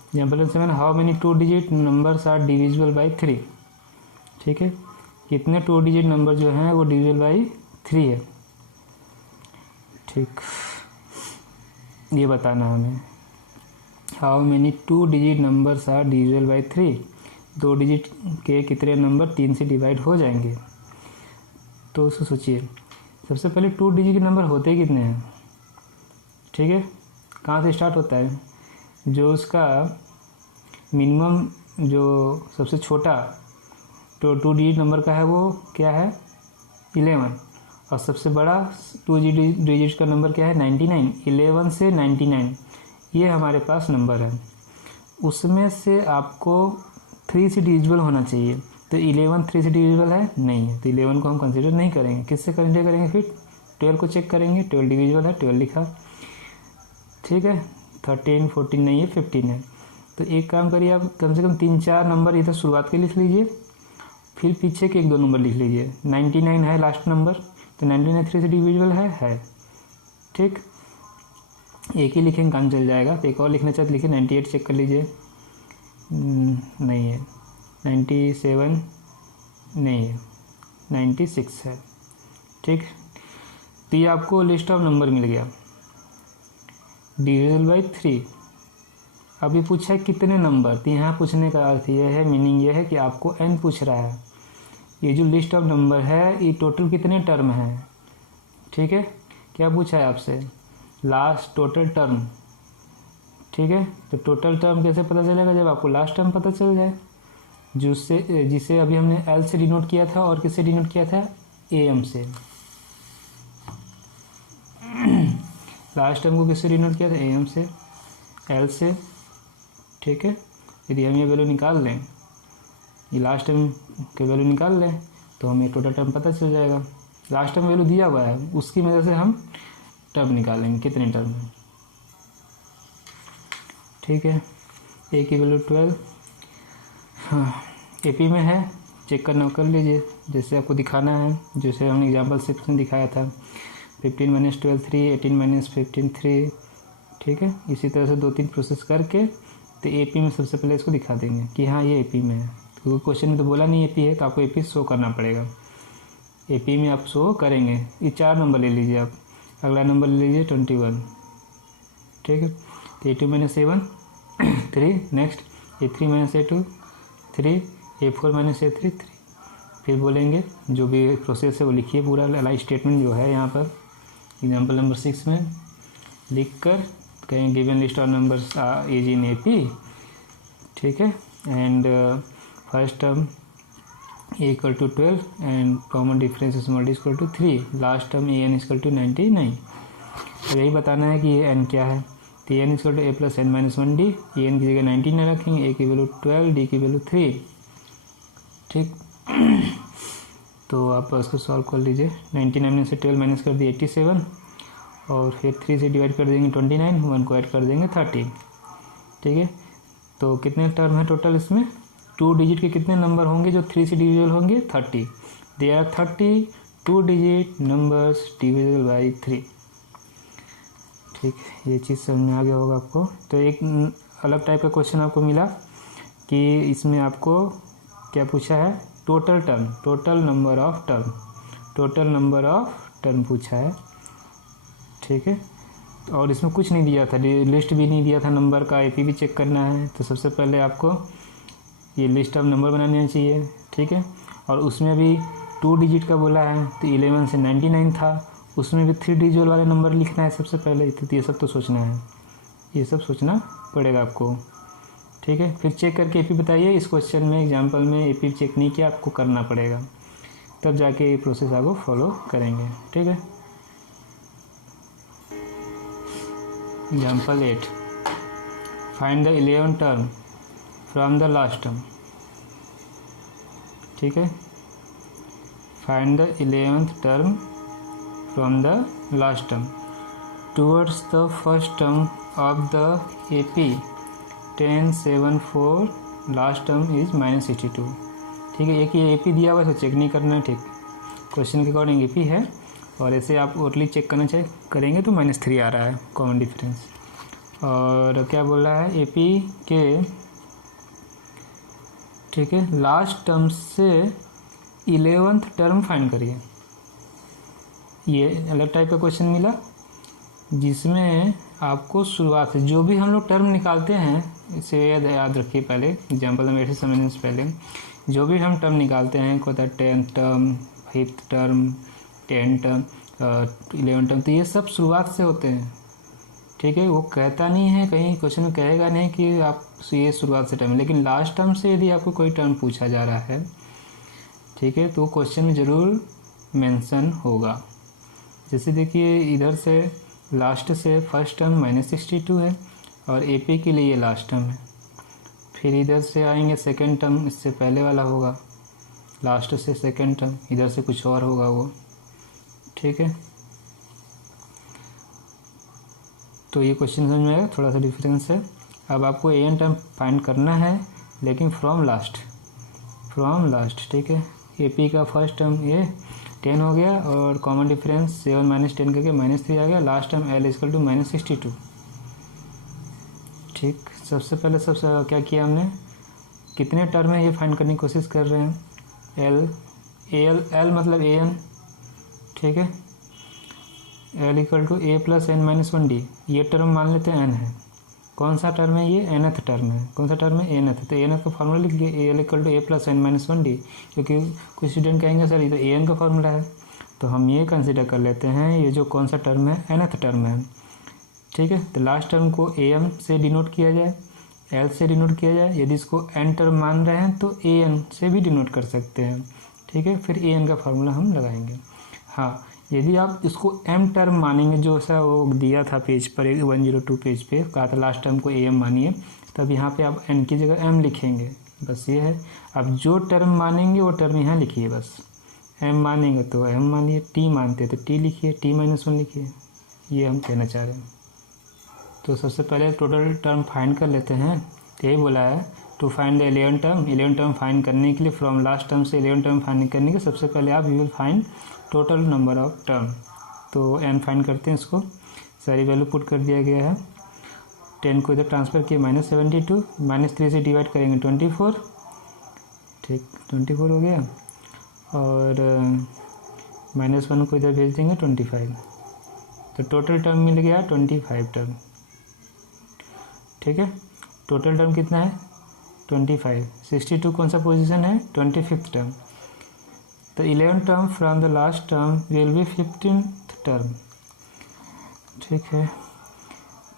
Example number 7, how many 2 digit numbers are divisible by 3, ठीक है। कितने 2 डिजिट नंबर जो हैं वो डिविजिबल बाई 3 है, ठीक, ये बताना हमें। How many 2 digit numbers are divisible by 3, 2 digit के कितने नंबर 3 से डिवाइड हो जाएंगे। तो उसको सोचिए, सबसे पहले 2 डिजिट के नंबर होते कितने हैं, ठीक है। कहाँ से स्टार्ट होता है, जो उसका मिनिमम जो सबसे छोटा तो 2 डिजिट नंबर का है वो क्या है 11, और सबसे बड़ा 2 डिजिट का नंबर क्या है 99। 11 से 99 ये हमारे पास नंबर है, उसमें से आपको 3 से डिविजिबल होना चाहिए। तो 11 3 से डिविजिबल है नहीं है, तो 11 को हम कंसीडर नहीं करेंगे। किससे कंसीडर करेंगे, फिर 12 को चेक करेंगे, 12 डिविजिबल है, 12 लिखा, ठीक है। 13 14 नहीं है, 15 है। तो एक काम करिए, आप कम से कम 3-4 नंबर इधर शुरुआत के लिख लीजिए, फिर पीछे के 1-2 नंबर लिख लीजिए। 99 है लास्ट नंबर, तो 99 3 से डिविजिबल है, ठीक। एक ही लिखेंगे काम चल जाएगा। तो एक और लिखना चाहते लिखिए 98 चेक कर लीजिए, नहीं है। 97 नहीं है, 96 है, ठीक। तो ये आपको लिस्ट ऑफ नंबर मिल गया डिविजिबल बाई 3। अब ये पूछा है कितने नंबर, तो यहाँ पूछने का अर्थ ये है, मीनिंग ये है कि आपको n पूछ रहा है। ये जो लिस्ट ऑफ नंबर है ये टोटल कितने टर्म है, ठीक है। क्या पूछा है आपसे, लास्ट टोटल टर्म, ठीक है। तो टोटल टर्म कैसे पता चलेगा, जब आपको लास्ट टर्म पता चल जाए, जिसे अभी हमने L से डिनोट किया था और किससे डिनोट किया था, AM से। लास्ट टर्म को किससे डिनोट किया था, AM से, L से, ठीक है। यदि हम ये वैल्यू निकाल लें, ये लास्ट टर्म के वैल्यू निकाल लें, तो हमें टोटल टर्म पता चल जाएगा। लास्ट टर्म वैल्यू दिया हुआ है, उसकी वजह से हम टर्म निकालेंगे कितने टर्म है, ठीक है। ए की वैल्यू 12, हाँ AP में है, चेक करना कर लीजिए, जैसे आपको दिखाना है, जैसे हमने एग्जाम्पल 6 में दिखाया था। 15 - 12 3, 18 - 15 3, ठीक है। इसी तरह से 2-3 प्रोसेस करके तो AP में सबसे पहले इसको दिखा देंगे कि हाँ ये AP में है, क्योंकि क्वेश्चन में तो बोला नहीं AP है, तो आपको AP शो करना पड़ेगा। AP में आप शो करेंगे। ये 4 नंबर ले लीजिए आप, अगला नंबर ले लीजिए 21, ठीक है। तो A2 - A1 3, next A3 - A2 3, A4 - A3 3। फिर बोलेंगे जो भी प्रोसेस है वो लिखिए, पूरा अलाइव स्टेटमेंट जो है यहाँ पर एग्जाम्पल नंबर 6 में लिख कर कहें given list of numbers is in AP, ठीक है। And first term A = 12 and common difference small d = 3, last term AN = 99। तो यही बताना है कि ये n क्या है। तो AN = A + n - 1d, AN की जगह 99 रखेंगे, A की वैल्यू 12, D की वैल्यू 3, ठीक। तो आप इसको सॉल्व कर लीजिए। 99 में से 12 माइनस कर दिए 87, और फिर 3 से डिवाइड कर देंगे 29, 1 को ऐड कर देंगे 30, ठीक है। तो कितने टर्म है टोटल इसमें, 2 डिजिट के कितने नंबर होंगे जो 3 से डिविजिबल होंगे, 30। They are 30 2 digit numbers divisible by 3, ठीक। ये चीज़ समझ में आ गया होगा आपको। तो एक अलग टाइप का क्वेश्चन आपको मिला कि इसमें आपको क्या पूछा है, total term, total number of term पूछा है, ठीक है। और इसमें कुछ नहीं दिया था, लिस्ट भी नहीं दिया था नंबर का, AP भी चेक करना है। तो सबसे पहले आपको ये लिस्ट ऑफ नंबर बनाने चाहिए, ठीक है। और उसमें भी 2 डिजिट का बोला है, तो 11 से 99 था, उसमें भी 3 डिजिट वाले नंबर लिखना है सबसे पहले। तो ये सब तो सोचना है, ये सब सोचना पड़ेगा आपको, ठीक है। फिर चेक करके AP बताइए। इस क्वेश्चन में एग्जाम्पल में AP चेक नहीं किया, आपको करना पड़ेगा, तब जाके ये प्रोसेस आपको फॉलो करेंगे, ठीक है। Example 8, find the 11th term from the last term, ठीक है। Find the 11th term from the last term towards the first term of the AP 10 7 4, last term is -62, ठीक है। एक ये AP दिया हुआ है तो चेक नहीं करना है, ठीक। क्वेश्चन के अकॉर्डिंग AP है, और ऐसे आप ओरली चेक करना करेंगे तो -3 आ रहा है कॉमन डिफरेंस। और क्या बोल रहा है, AP के, ठीक है, लास्ट टर्म से 11th टर्म फाइंड करिए। ये अलग टाइप का क्वेश्चन मिला, जिसमें आपको शुरुआत से जो भी हम लोग टर्म निकालते हैं इसे याद रखिए। पहले एग्जाम्पल में ऐसे समझने से पहले जो भी हम टर्म निकालते हैं, को 10th term, 5th term, 10th term, 11th term, तो ये सब शुरुआत से होते हैं। ठीक है, वो कहता नहीं है, कहीं क्वेश्चन में कहेगा नहीं कि आप ये शुरुआत से टर्म है, लेकिन लास्ट टर्म से यदि आपको कोई टर्म पूछा जा रहा है, ठीक है, तो क्वेश्चन में ज़रूर मेंशन होगा। जैसे देखिए इधर से लास्ट से फर्स्ट टर्म -62 है और AP के लिए ये लास्ट टर्म है। फिर इधर से आएंगे सेकंड टर्म, इससे पहले वाला होगा, लास्ट से सेकंड टर्म, इधर से कुछ और होगा वो। ठीक है, तो ये क्वेश्चन समझ में आएगा, थोड़ा सा डिफरेंस है। अब आपको AN टर्म फाइंड करना है, लेकिन फ्रॉम लास्ट। ठीक है, AP का फर्स्ट टर्म ये 10 हो गया और कॉमन डिफरेंस 7 - 10 करके -3 आ गया। Last term L = -62। ठीक, सबसे पहले क्या किया हमने, कितने टर्म है ये फाइंड करने की कोशिश कर रहे हैं। L मतलब AN। ठीक है, L = A + n - 1D। ये टर्म मान लेते हैं n है। कौन सा टर्म है ये, nth टर्म है। कौन सा टर्म है, nth। तो nth का फार्मूला लिख लिया, L = A + n - 1D, क्योंकि कुछ स्टूडेंट कहेंगे सर ये तो an का फार्मूला है, तो हम ये कंसिडर कर लेते हैं ये जो कौन सा टर्म है, nth टर्म है। ठीक है, तो लास्ट टर्म को AM से डिनोट किया जाए, L से डिनोट किया जाए। यदि इसको n टर्म मान रहे हैं तो AN से भी डिनोट कर सकते हैं। ठीक है, फिर AN का फार्मूला हम लगाएंगे। हाँ, यदि आप इसको M टर्म मानेंगे, जो ऐसा वो दिया था पेज पर 102 पेज पे, कहा था लास्ट टर्म को AM मानिए, तब यहाँ पे आप N की जगह M लिखेंगे, बस ये है। अब जो टर्म मानेंगे वो टर्म यहाँ लिखिए, बस। M मानेंगे तो M मानिए, T मानते हैं तो T लिखिए, T - 1 लिखिए, ये हम कहना चाह रहे हैं। तो सबसे पहले टोटल टर्म फाइंड कर लेते हैं। तो यही बोला है to find the 11 term find करने के लिए फ्रॉम लास्ट टर्म से 11 टर्म फाइंड करने के सबसे पहले आप you will find total number of term. तो n फाइंड करते हैं, इसको सारी वैल्यू पुट कर दिया गया है। 10 को इधर ट्रांसफ़र किया, -72, -3 से डिवाइड करेंगे 24। ठीक, 24 हो गया, और -1 को इधर भेज देंगे 25। तो टोटल टर्म मिल गया 25 टर्म। ठीक है, टोटल टर्म कितना है 25। 62 कौन सा पोजीशन है, 25th टर्म। तो 11 term from the last term will be 15th term. ठीक है,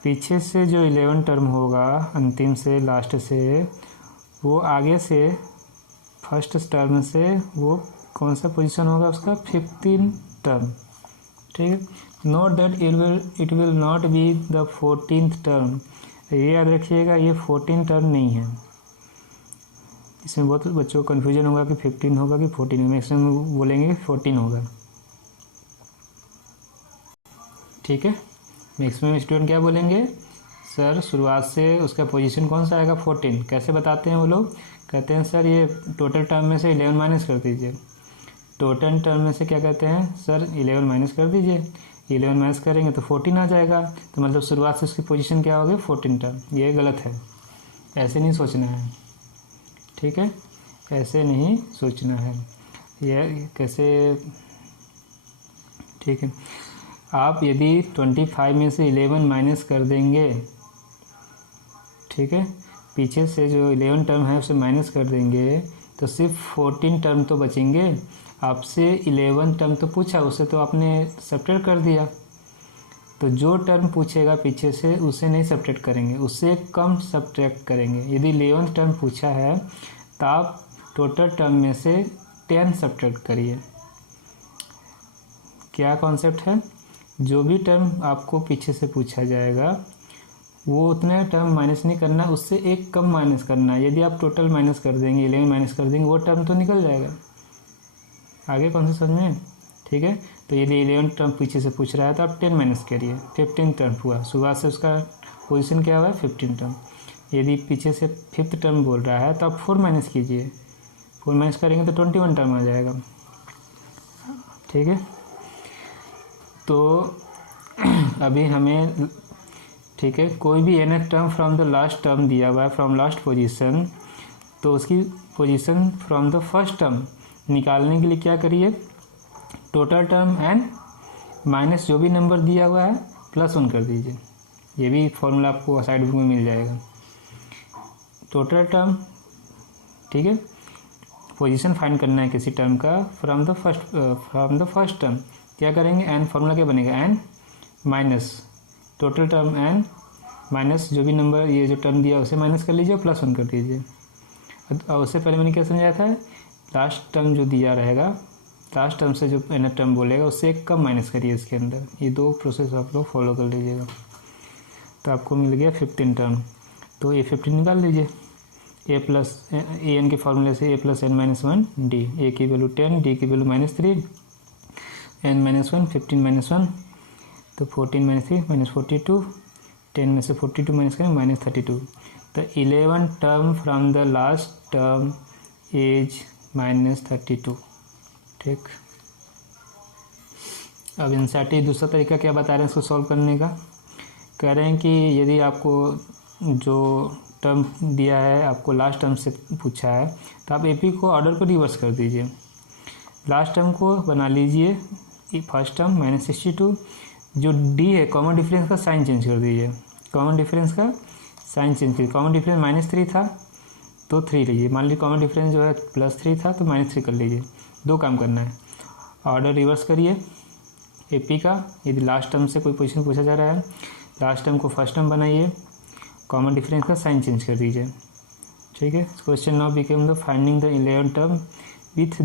पीछे से जो 11 टर्म होगा अंतिम से लास्ट से, वो आगे से फर्स्ट टर्म से वो कौन सा पोजीशन होगा उसका, 15th टर्म। ठीक है, note that it will not be the 14th term. ये याद रखिएगा, ये 14 टर्म नहीं है। इसमें बहुत बच्चों को कन्फ्यूजन होगा कि 15 होगा कि 14 होगा। मैक्सिमम बोलेंगे 14 होगा। ठीक है, मैक्सिमम स्टूडेंट क्या बोलेंगे, सर शुरुआत से उसका पोजीशन कौन सा आएगा, 14। कैसे बताते हैं वो लोग, कहते हैं सर ये टोटल टर्म में से 11 माइनस कर दीजिए। टोटल टर्म में से क्या कहते हैं, सर 11 माइनस कर दीजिए। 11 माइनस करेंगे तो 14 आ जाएगा, तो मतलब शुरुआत से उसकी पोजीशन क्या होगी, 14 टर्म। ये गलत है, ऐसे नहीं सोचना है। ठीक है, ऐसे नहीं सोचना है। यह कैसे, ठीक है, आप यदि 25 में से 11 माइनस कर देंगे, ठीक है, पीछे से जो 11 टर्म है उसे माइनस कर देंगे, तो सिर्फ 14 टर्म तो बचेंगे। आपसे 11 टर्म तो पूछा, उसे तो आपने सब्ट्रैक्ट कर दिया। तो जो टर्म पूछेगा पीछे से उसे नहीं सब्ट्रैक्ट करेंगे, उससे कम सब्ट्रैक्ट करेंगे। यदि 11 टर्म पूछा है तो आप टोटल टर्म में से 10 सब्ट्रैक्ट करिए। क्या कॉन्सेप्ट है, जो भी टर्म आपको पीछे से पूछा जाएगा वो उतना टर्म माइनस नहीं करना, उससे एक कम माइनस करना। यदि आप टोटल माइनस कर देंगे, 11 माइनस कर देंगे, वो टर्म तो निकल जाएगा। आगे कौन सा समझ में, ठीक है। तो यदि 11 टर्म पीछे से पूछ रहा है तो आप 10 माइनस करिए, 15 टर्म हुआ। शुरुआत से उसका पोजीशन क्या हुआ है, 15 टर्म। यदि पीछे से 5th टर्म बोल रहा है तो आप 4 माइनस कीजिए, 4 माइनस करेंगे तो 21 टर्म आ जाएगा। ठीक है, तो अभी हमें, ठीक है, कोई भी nth term from the last term दिया हुआ है, फ्रॉम लास्ट पोजीशन, तो उसकी position from the first term निकालने के लिए क्या करिए, टोटल टर्म एंड माइनस जो भी नंबर दिया हुआ है +1 कर दीजिए। ये भी फॉर्मूला आपको साइड बुक में मिल जाएगा। टोटल टर्म, ठीक है, पोजीशन फाइंड करना है किसी टर्म का फ्रॉम द फर्स्ट टर्म। क्या करेंगे, एन फॉर्मूला क्या बनेगा, n minus total term n minus जो भी नंबर ये जो टर्म दिया उसे माइनस कर लीजिए और +1 कर दीजिए। और उससे पहले मैंने क्या समझाया था, लास्ट टर्म जो दिया रहेगा, लास्ट टर्म से जो एन टर्म बोलेगा उससे एक कम माइनस करिए इसके अंदर। ये 2 प्रोसेस आप लोग फॉलो कर लीजिएगा। तो आपको मिल गया 15 टर्म। तो ये 15 निकाल लीजिए, ए प्लस ए एन के फॉर्मूले से a + n - 1 डी, ए की वैल्यू 10, डी की वैल्यू -3, n - 1 15 - 1 तो 14 - 3 -42, 10 में से 42 माइनस करें -32। तो 11 term from the last term is -32। ठीक, अब इंसर्टिव दूसरा तरीका क्या बता रहे हैं इसको सॉल्व करने का। कह रहे हैं कि यदि आपको जो टर्म दिया है, आपको लास्ट टर्म से पूछा है, तो आप एपी को ऑर्डर को रिवर्स कर दीजिए। लास्ट टर्म को बना लीजिए फर्स्ट टर्म -62, जो डी है कॉमन डिफरेंस का साइन चेंज कर दीजिए, कॉमन डिफरेंस का साइन चेंज कीजिए। कॉमन डिफरेंस -3 था तो 3 लीजिए, मान लीजिए कॉमन डिफरेंस जो है +3 था तो -3 कर लीजिए। 2 काम करना है, ऑर्डर रिवर्स करिए एपी का, यदि लास्ट टर्म से कोई क्वेश्चन पूछा जा रहा है, लास्ट टर्म को फर्स्ट टर्म बनाइए, कॉमन डिफरेंस का साइन चेंज कर दीजिए। ठीक है, question now became the finding the 11 term with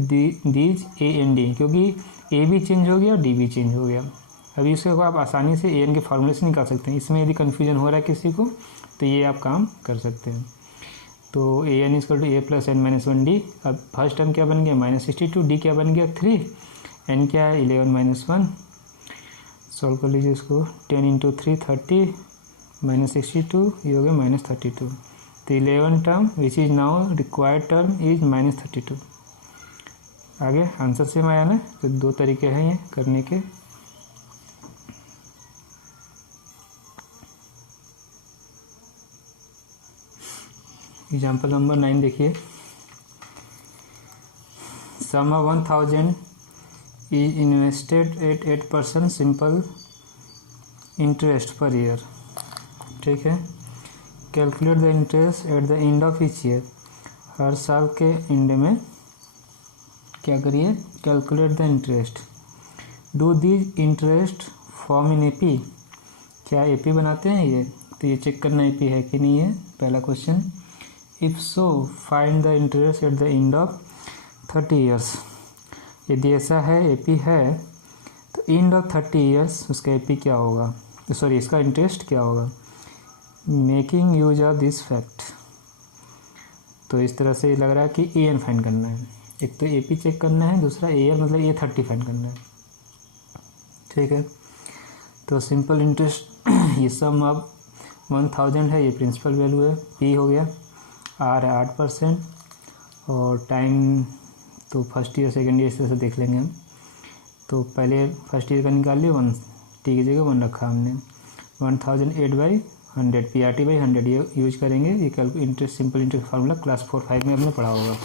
these A and D, क्योंकि ए भी चेंज हो गया और डी भी चेंज हो गया। अभी इसको आप आसानी से ए एन के फार्मूले से निकाल सकते हैं। इसमें यदि कन्फ्यूजन हो रहा है किसी को तो ये आप काम कर सकते हैं। तो a n equal to a + n - 1 d. अब फर्स्ट टर्म क्या बन गया -62, डी क्या बन गया 3, एन क्या है 11 - 1। सॉल्व कर लीजिए इसको, 10 × 3 30 -62, ये हो गया -32। तो 11 term which is now required term is -32। आगे आंसर सेम आया ना। तो 2 तरीके हैं ये करने के। एग्जाम्पल नंबर 9 देखिए, sum of 1000 is invested at 8% simple interest per year. ठीक है, calculate the interest at the end of each year. हर साल के एंड में क्या करिए, calculate the interest. Do these interest form in AP, क्या एपी बनाते हैं ये, तो ये चेक करना एपी है कि नहीं है, पहला question. If so find the interest at the end of 30 years. यदि ऐसा है एपी है तो एंड ऑफ 30 ईयर्स उसका एपी क्या होगा, सॉरी इसका इंटरेस्ट क्या होगा। Making use of this fact, तो इस तरह से लग रहा है कि ए एन फाइंड करना है। एक तो एपी चेक करना है, दूसरा ए एन मतलब A30 फाइंड करना है। ठीक है, तो सिंपल इंटरेस्ट ये सम ऑफ 1000 है, ये प्रिंसिपल वैल्यू है, पी हो गया, आर है 8% और टाइम तो फर्स्ट ईयर सेकेंड ईयर इस तरह से देख लेंगे हम। तो पहले फर्स्ट ईयर का निकाल लिए, 1 टी की जगह 1 रखा हमने। 1008/100 PRT/100 ये यूज करेंगे। ये interest simple interest formula class 4-5 में हमने पढ़ा होगा।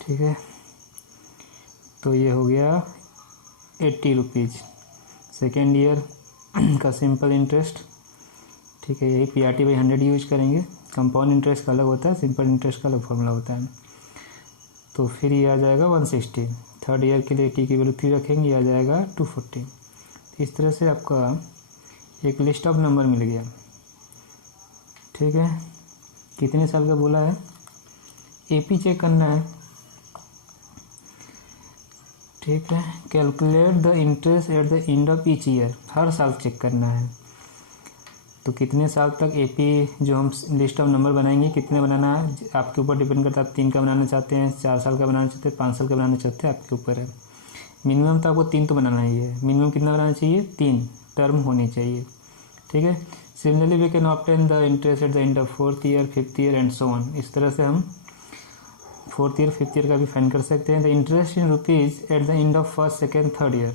ठीक है, तो ये हो गया 80 रुपीज़ सेकेंड ईयर का सिंपल इंटरेस्ट। ठीक है, यही PRT/100 यूज करेंगे। कंपाउंड इंटरेस्ट का अलग होता है, सिंपल इंटरेस्ट का अलग फार्मूला होता है। तो फिर ये आ जाएगा 160। थर्ड ईयर के लिए टी की वैल्यू 3 रखेंगे, ये आ जाएगा 240। इस तरह से आपका एक लिस्ट ऑफ नंबर मिल गया। ठीक है, कितने साल का बोला है, एपी चेक करना है। ठीक है, calculate the interest at the end of each year, हर साल चेक करना है। तो कितने साल तक एपी जो हम लिस्ट ऑफ नंबर बनाएंगे, कितने बनाना है आपके ऊपर डिपेंड करता है। आप 3 का बनाना चाहते हैं, 4 साल का बनाना चाहते हैं, 5 साल का बनाना चाहते हैं, आपके ऊपर है। मिनिमम तो आपको 3 तो बनाना ही है। मिनिमम कितना बनाना चाहिए, 3 टर्म होनी चाहिए। ठीक है, similarly we can obtain the interest at the end of 4th year 5th year and so on. इस तरह से हम 4th ईयर 5th ईयर का भी फाइंड कर सकते हैं। The interest in rupees at the end of 1st, 2nd, 3rd year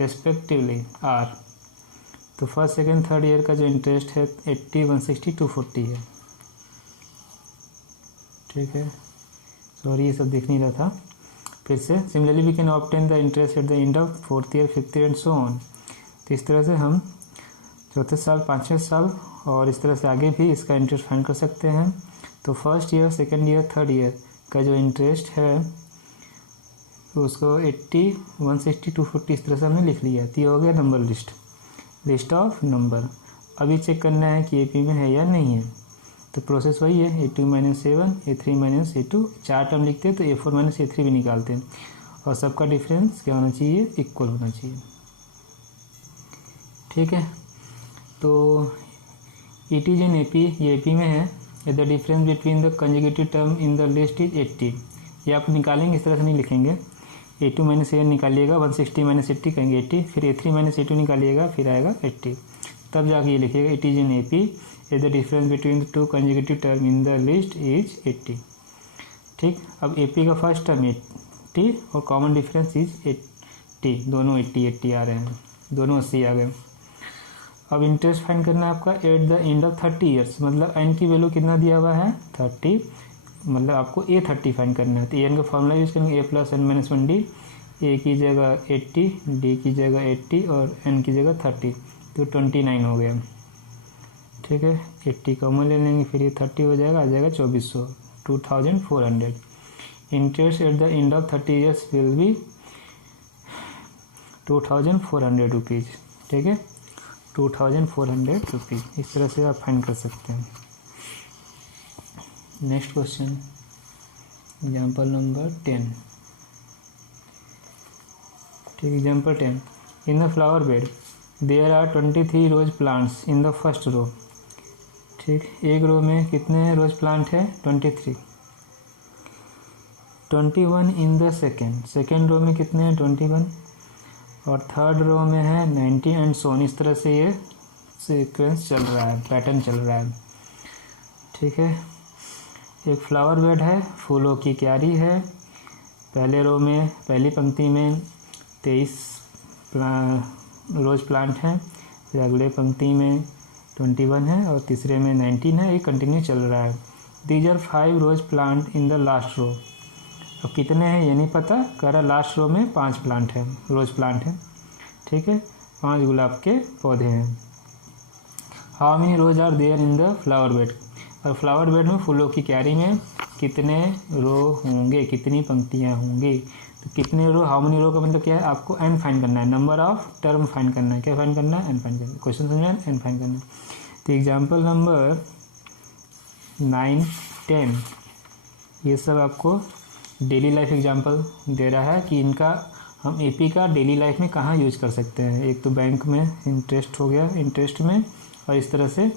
respectively are. तो 1st, 2nd, 3rd ईयर का जो इंटरेस्ट है 80, 160, 240 है। ठीक है, सॉरी ये सब दिख नहीं रहा था, फिर से। Similarly we can obtain the interest at the end of 4th year 5th year and so on. तो इस तरह से हम 4थे साल, 5वें साल और इस तरह से आगे भी इसका इंटरेस्ट फाइंड कर सकते हैं। तो first year, second year, third year का जो इंटरेस्ट है उसको 80, 160, 240 इस तरह से हमने लिख लिया। तो ये हो गया नंबर लिस्ट ऑफ नंबर। अभी चेक करना है कि AP में है या नहीं है। तो प्रोसेस वही है, A2 - A1, A3 - A2, 4 term लिखते हैं तो A4 - A3 भी निकालते हैं और सबका डिफरेंस क्या होना चाहिए, इक्वल होना चाहिए। ठीक है, तो इट इज इन AP, ये AP में है। The difference between the conjugative term in the list is 80। ये आप निकालेंगे, इस तरह से नहीं लिखेंगे। A2 - A1 निकालिएगा, 160 - 80 कहेंगे 80, फिर A3 - A2 निकालिएगा, फिर आएगा 80, तब जाके ये लिखिएगा it is in AP the difference between the two conjugative term in the list is 80। ठीक, अब AP का फर्स्ट टर्म 80 और कॉमन डिफरेंस इज 80, दोनों 80 आ रहे हैं, दोनों 80 आ गए। अब इंटरेस्ट फाइंड करना है आपका eight the end of 30 years, मतलब n की वैल्यू कितना दिया हुआ है 30, मतलब आपको A30 फाइंड करना है। तो an का फॉर्मूला यूज करेंगे A + n - 1d, A की जगह 80, D की जगह 80 और n की जगह 30, तो 29 हो गया। ठीक है, 80 कॉमन ले लेंगे, फिर ये 30 हो जाएगा, आ जाएगा 2400, 2400। Interest at the end of 30 years will be 2400 rupees. ठीक है, 2400 रुपीज़, इस तरह से आप फाइंड कर सकते हैं। Next question, example number 10। ठीक, example 10, in the flower bed there are 23 rose plants in the first row. ठीक, एक रो में कितने रोज प्लांट है 23, 21 इन द सेकेंड रो में कितने हैं 21, और थर्ड रो में है 90 एंड सोन। इस तरह से ये सीक्वेंस चल रहा है, पैटर्न चल रहा है। ठीक है, एक फ्लावर बेड है, फूलों की क्यारी है। पहले रो में, पहली पंक्ति में 23 रोज प्लांट हैं, फिर अगले पंक्ति में 21 है और तीसरे में 19 है। ये कंटिन्यू चल रहा है। These are 5 rose plant in the last row. अब कितने हैं ये नहीं पता, कह रहा लास्ट रो में 5 प्लांट है, रोज प्लांट है। ठीक है, 5 गुलाब के पौधे हैं। How many rose are there in the flower bed. और फ्लावर बेड में, फूलों की क्यारी में कितने रो होंगे, कितनी पंक्तियाँ होंगी। तो कितने रो, हाउ मेनी रो का मतलब क्या है, आपको n फाइंड करना है, नंबर ऑफ टर्म फाइंड करना है। क्या फाइंड करना है, n फाइंड करना है। क्वेश्चन समझ में, n फाइंड करना है। तो एग्जाम्पल नंबर 9, 10 ये सब आपको डेली लाइफ एग्जाम्पल दे रहा है कि इनका हम AP का डेली लाइफ में कहाँ यूज कर सकते हैं। एक तो बैंक में इंटरेस्ट हो गया, इंटरेस्ट में, और इस तरह से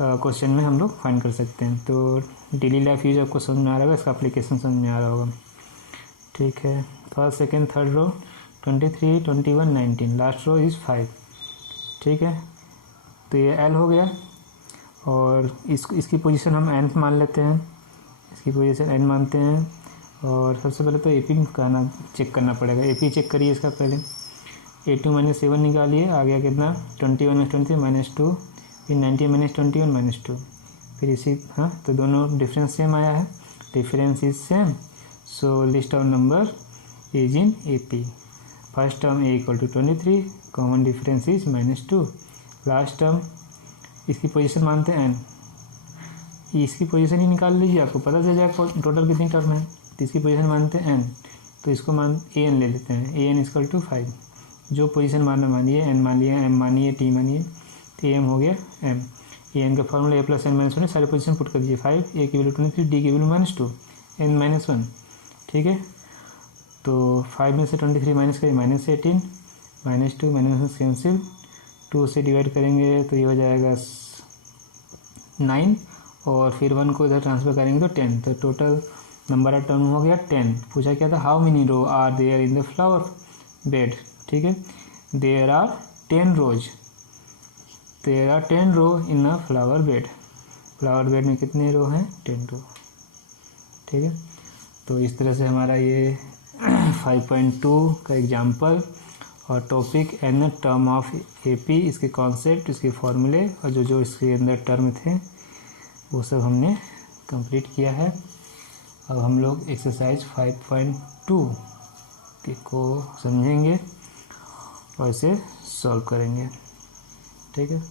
क्वेश्चन में हम लोग फाइंड कर सकते हैं। तो डेली लाइफ यूज आपको समझ में आ रहा होगा, इसका एप्लीकेशन समझ में आ रहा होगा। ठीक है, first, second, third row 23, 21, 19, last row is 5। ठीक है, तो ये L हो गया और इसकी पोजीशन हम n मान लेते हैं, इसकी पोजीशन n मानते हैं। और सबसे पहले तो AP चेक करना पड़ेगा। AP चेक करिए इसका पहले, A2 - A1 निकालिए, आ गया कितना 21 - 23 -2, फिर 90 - 21 -2, फिर इसी, हाँ, तो दोनों डिफरेंस सेम आया है, difference is same, so list of number is in AP। First term A = 23, common difference is -2, last term इसकी पोजीशन मानते हैं n, इसकी पोजीशन ही निकाल लीजिए, आपको पता चल जाएगा टोटल कितनी टर्म है। तो इसकी पोजीशन मानते हैं n, तो इसको an ले लेते हैं, an = 5। जो पोजीशन मानना मानिए, n मान लिया, m मानिए, t मानिए, तो am हो गया m। an का फॉर्मूला A + n - 1, सारे पोजीशन पुट कर दीजिए। 5, a की वैल्यू 23, d की वैल्यू -2, n - 1। ठीक है, तो 5 में से 23 माइनस करिए, -18, -2, -1 कैंसिल, 2 से डिवाइड करेंगे तो ये हो जाएगा 9, और फिर 1 को इधर ट्रांसफर करेंगे तो 10। तो टोटल नंबर ऑफ टर्म हो गया 10। पूछा क्या था, how many row are there in the flower bed. ठीक है, there are 10 rose, there are 10 row in a flower bed. Flower bed में कितने रो हैं, 10 रो। ठीक है, तो इस तरह से हमारा ये 5.2 का एग्जाम्पल और topic n term of AP, इसके कॉन्सेप्ट, इसके फॉर्मूले और जो इसके अंदर टर्म थे वो सब हमने कंप्लीट किया है। अब हम लोग एक्सरसाइज 5.2 को समझेंगे और इसे सॉल्व करेंगे। ठीक है।